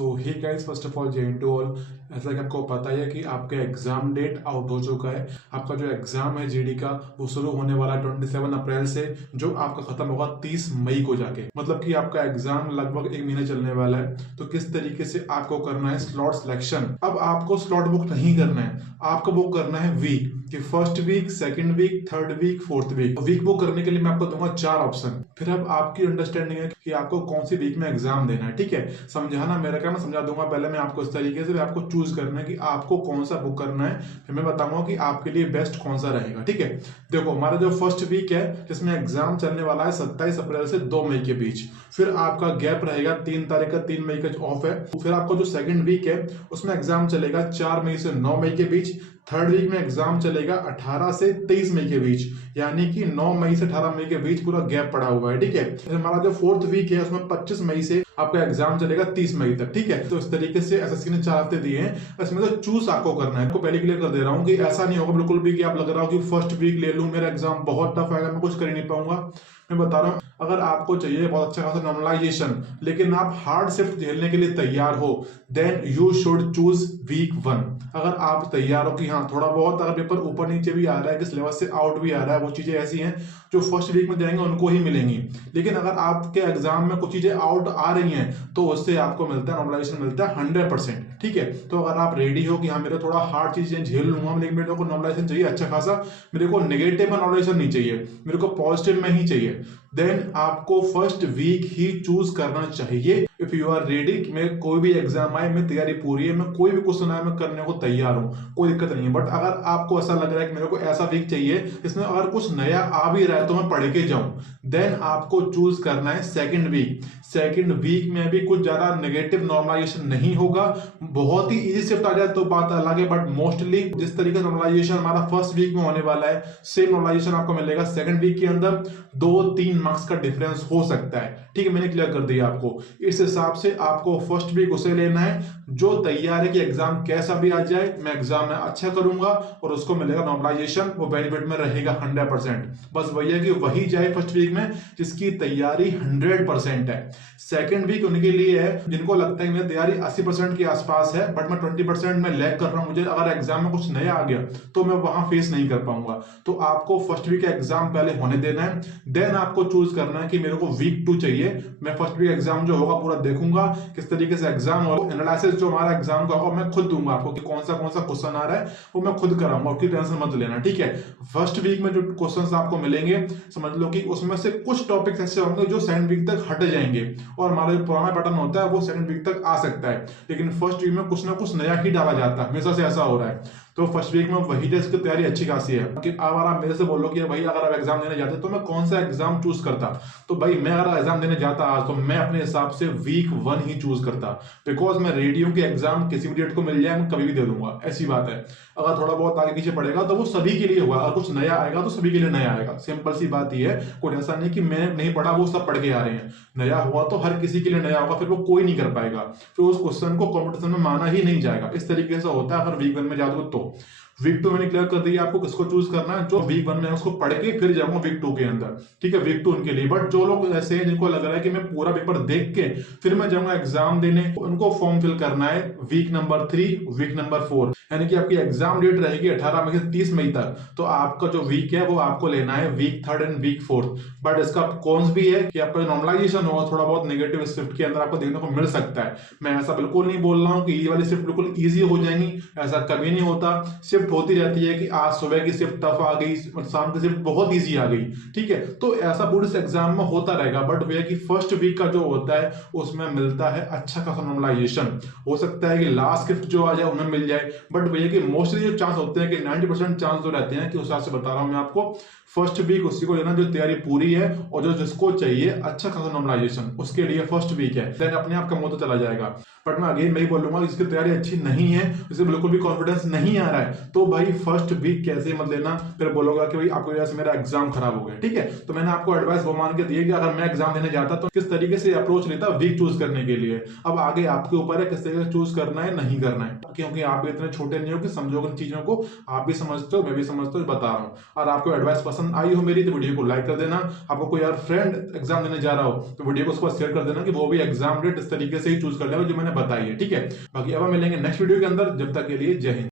So hey guys, first of all Jai to all. ऐसा कि आपको पता ही है कि आपका एग्जाम डेट आउट हो चुका है। आपका जो एग्जाम है जीडी का वो शुरू होने वाला है 27 अप्रैल से, जो आपका खत्म होगा 30 मई को जाके। मतलब कि आपका एग्जाम लगभग एक महीने चलने वाला है। तो किस तरीके से आपको करना है स्लॉट सिलेक्शन। अब आपको स्लॉट बुक नहीं करना है, आपको बुक करना है वीक कि first week, second week, third week, fourth week. Week book करने के लिए मैं आपको दूंगा 4 ऑप्शन। फिर अब आपकी अंडरस्टैंडिंग है कि आपको कौन सी वीक में एग्जाम देना है। ठीक है, समझाना मेरा क्या, मैं समझा दूंगा। पहले मैं आपको इस तरीके से आपको चूज करना है कि आपको कौन सा बुक करना है, फिर मैं बताऊंगा कि आपके लिए बेस्ट कौन सा रहेगा। ठीक है, देखो हमारा जो फर्स्ट वीक है जिसमें एग्जाम चलने वाला है 27 अप्रैल से 2 मई के बीच। फिर आपका गैप रहेगा 3 तारीख का, 3 मई का ऑफ है। फिर आपका जो सेकंड वीक है उसमें एग्जाम चलेगा 4 मई से 9 मई के बीच। थर्ड वीक में एग्जाम चलेगा 18 से 23 मई के बीच, यानी कि 9 मई से 18 मई के बीच पूरा गैप पड़ा हुआ है। ठीक है, हमारा जो फोर्थ वीक है उसमें 25 मई से आपका एग्जाम चलेगा 30 मई तक। ठीक है, तो इस तरीके से एसएससी ने 4 हफ्ते दिए हैं। इसमें तो चूज आपको करना है। आपको पहले क्लियर कर दे रहा हूँ कि ऐसा नहीं होगा बिल्कुल भी कि आप लग रहा हो कि फर्स्ट वीक ले लूं, मेरा एग्जाम बहुत टफ आएगा, मैं कुछ कर ही नहीं पाऊंगा। मैं बता रहा हूँ, अगर आपको चाहिए बहुत अच्छा खासा नॉर्मलाइजेशन लेकिन आप हार्ड शिफ्ट झेलने के लिए तैयार हो, then you should choose week 1। अगर आप तैयार हो कि हाँ थोड़ा बहुत अगर पेपर ऊपर नीचे भी आ रहा है, कि सिलेबस से आउट भी आ रहा है, वो चीजें ऐसी हैं जो फर्स्ट वीक में जाएंगे उनको ही मिलेंगी। लेकिन अगर आपके एग्जाम में कुछ चीजें आउट आ रही हैं तो उससे आपको मिलता है नॉर्मलाइजेशन, मिलता है 100%। ठीक है, तो अगर आप रेडी हो कि हाँ मेरे थोड़ा हार्ड चीजें झेल लूंगा, लेकिन मेरे को नॉर्मलाइजेशन चाहिए अच्छा खासा, मेरे को नेगेटिव नॉर्मलाइजेशन नहीं चाहिए, मेरे को पॉजिटिव में ही चाहिए, देन आपको फर्स्ट वीक ही चूज करना चाहिए। इफ यू आर रेडी, मैं कोई भी एग्जाम आए, मैं तैयारी पूरी है, मैं कोई भी क्वेश्चन आए मैं करने को तैयार हूं, कोई दिक्कत नहीं है। बट अगर आपको ऐसा लग रहा है कि मेरे को ऐसा वीक चाहिए इसमें अगर कुछ नया आ भी रहा है तो मैं पढ़ के जाऊं, देन आपको चूज करना है सेकंड वीक। सेकंड वीक में भी कुछ ज्यादा नेगेटिव नॉर्मलाइजेशन नहीं होगा, बहुत ही इजी शिफ्ट आ जाए तो बात अलग है, बट मोस्टली जिस तरीके से नॉर्मलाइजेशन हमारा फर्स्ट वीक में होने वाला है, सेम नॉर्मलाइजेशन आपको मिलेगा सेकंड वीक के अंदर। 2-3 मार्क्स का डिफरेंस हो सकता है। ठीक है, मैंने क्लियर कर दिया आपको। इस हिसाब से आपको फर्स्ट वीक उसे लेना है जो तैयार है कि एग्जाम कैसा भी आ जाए मैं एग्जाम में अच्छा करूंगा और उसको मिलेगा नॉर्मलाइजेशन, वो बेनिफिट में रहेगा 100%। बस वही है कि वही जाए फर्स्ट वीक में जिसकी तैयारी 100% है। सेकंड वीक उनके लिए है जिनको लगता है कि मेरी तैयारी 80% के आसपास है बट मैं 20% में लैग कर रहा हूं, मुझे अगर एग्जाम में कुछ नया आ गया तो मैं वहां फेस नहीं कर पाऊंगा। तो आपको फर्स्ट वीक का एग्जाम पहले होने देना है, देन आपको चूज करना है कि मेरे को वीक 2 चाहिए। मैं फर्स्ट वीक एग्जाम जो होगा पूरा देखूंगा किस तरीके से एग्जाम होगा, एनालिसिस जो हमारा एग्जाम का होगा मैं खुद दूंगा आपको कि कौन सा क्वेश्चन आ रहा है वो मैं खुद कराऊंगा, उसकी टेंशन मत लेना। ठीक है, फर्स्ट वीक में जो क्वेश्चंस आपको मिलेंगे समझ लो कि उसमें से कुछ टॉपिक्स ऐसे होंगे जो सेकंड वीक तक हट जाएंगे और हमारा जो पुराना पैटर्न होता है वो सेकंड वीक तक आ सकता है, लेकिन फर्स्ट वीक में कुछ ना कुछ नया ही डाला जाता है, हमेशा से ऐसा हो रहा है। तो फर्स्ट वीक में वही जिसकी तैयारी अच्छी खासी है कि अगर आप मेरे से बोलो कि भाई अगर आप एग्जाम देने जाते तो मैं कौन सा एग्जाम चूज करता, तो भाई मैं अगर एग्जाम देने जाता आज तो मैं अपने हिसाब से वीक 1 ही चूज करता, बिकॉज मैं रेडी हूं कि एग्जाम किसी भी डेट को मिल जाए मैं कभी भी दे दूंगा, ऐसी बात है। अगर थोड़ा बहुत आगे पीछे पड़ेगा तो वो सभी के लिए हुआ, अगर कुछ नया आएगा तो सभी के लिए नया आएगा, सिंपल सी बात ही है। कोई ऐसा नहीं कि मैं नहीं पढ़ा वो सब पढ़ के आ रहे हैं, नया हुआ तो हर किसी के लिए नया होगा, फिर वो कोई नहीं कर पाएगा, फिर उस क्वेश्चन को कॉम्पिटिशन में माना ही नहीं जाएगा। इस तरीके से होता है अगर वीक 1 में जाओगे तो। वीक 2 मैंने क्लियर कर दिया आपको किसको चूज करना है, जो वीक 1 में उसको पढ़ के फिर जाऊंगा वीक 2 के अंदर। ठीक है, वीक 2 उनके लिए। बट जो लोग ऐसे हैं जिनको लग रहा है कि मैं पूरा पेपर देख के फिर मैं जाऊंगा एग्जाम देने, उनको फॉर्म फिल करना है वीक नंबर 3, वीक नंबर 4, यानी कि आपकी एग्जाम डेट रहेगी 18 मई से 30 मई तक, तो आपका जो वीक है वो आपको लेना है वीक 3 एंड वीक 4। बट इसका कॉन्स भी है कि आपका नॉर्मलाइजेशन होगा थोड़ा बहुत नेगेटिव शिफ्ट के अंदर आपको देखने को मिल सकता है। मैं ऐसा बिल्कुल नहीं बोल रहा हूँ कि ये वाली शिफ्ट बिल्कुल ईजी हो जाएंगी, ऐसा कभी नहीं होता। शिफ्ट होती रहती है कि आज सुबह की शिफ्ट टफ आ गई, शाम की शिफ्ट बहुत इजी आ गई। ठीक है, तो ऐसा पूरे एग्जाम में होता रहेगा, बट वह कि फर्स्ट वीक का जो होता है उसमें मिलता है अच्छा खासा नॉर्मलाइजेशन। हो सकता है कि लास्ट शिफ्ट जो आ जाए उन्हें मिल जाए, बट वह कि मोस्टली जो चांस होते हैं कि 90% चांस जो रहते हैं कि उस हिसाब से बता रहा हूं मैं आपको, फर्स्ट वीक उसी को लेना जो तैयारी पूरी है और जो जिसको चाहिए अच्छा खासा नॉर्मलाइजेशन, उसके लिए फर्स्ट वीक है, देन अपने आप कम होता चला जाएगा। बट मैं अगेन मैं बोलूंगा जिसकी तैयारी अच्छी नहीं है, जिसे बिल्कुल भी कॉन्फिडेंस नहीं आ रहा है, तो भाई फर्स्ट वीक कैसे मत लेना, फिर बोलोगा कि भाई आपकी वजह से मेरा एग्जाम खराब हो गया। ठीक है, तो मैंने आपको एडवाइस वो मान के दिए कि अगर मैं एग्जाम देने जाता तो किस तरीके से अप्रोच लेता वीक चूज करने के लिए। अब आगे आपके ऊपर है किस तरीके से चूज करना है नहीं करना है, क्योंकि आप भी इतने छोटे नहीं हो कि समझोगे इन चीजों को, आप भी समझते हो मैं भी समझता हूँ, बता रहा हूँ। और आपको एडवाइस पसंद पसंद आई हो मेरी तो वीडियो को लाइक कर देना। आपको कोई और फ्रेंड एग्जाम देने जा रहा हो तो वीडियो को उसके बाद शेयर कर देना कि वो भी एग्जाम डेट इस तरीके से ही चूज कर लेगा जो मैंने बताई है, ठीक है। बाकी अब हम मिलेंगे नेक्स्ट वीडियो के अंदर, जब तक के लिए जय हिंद।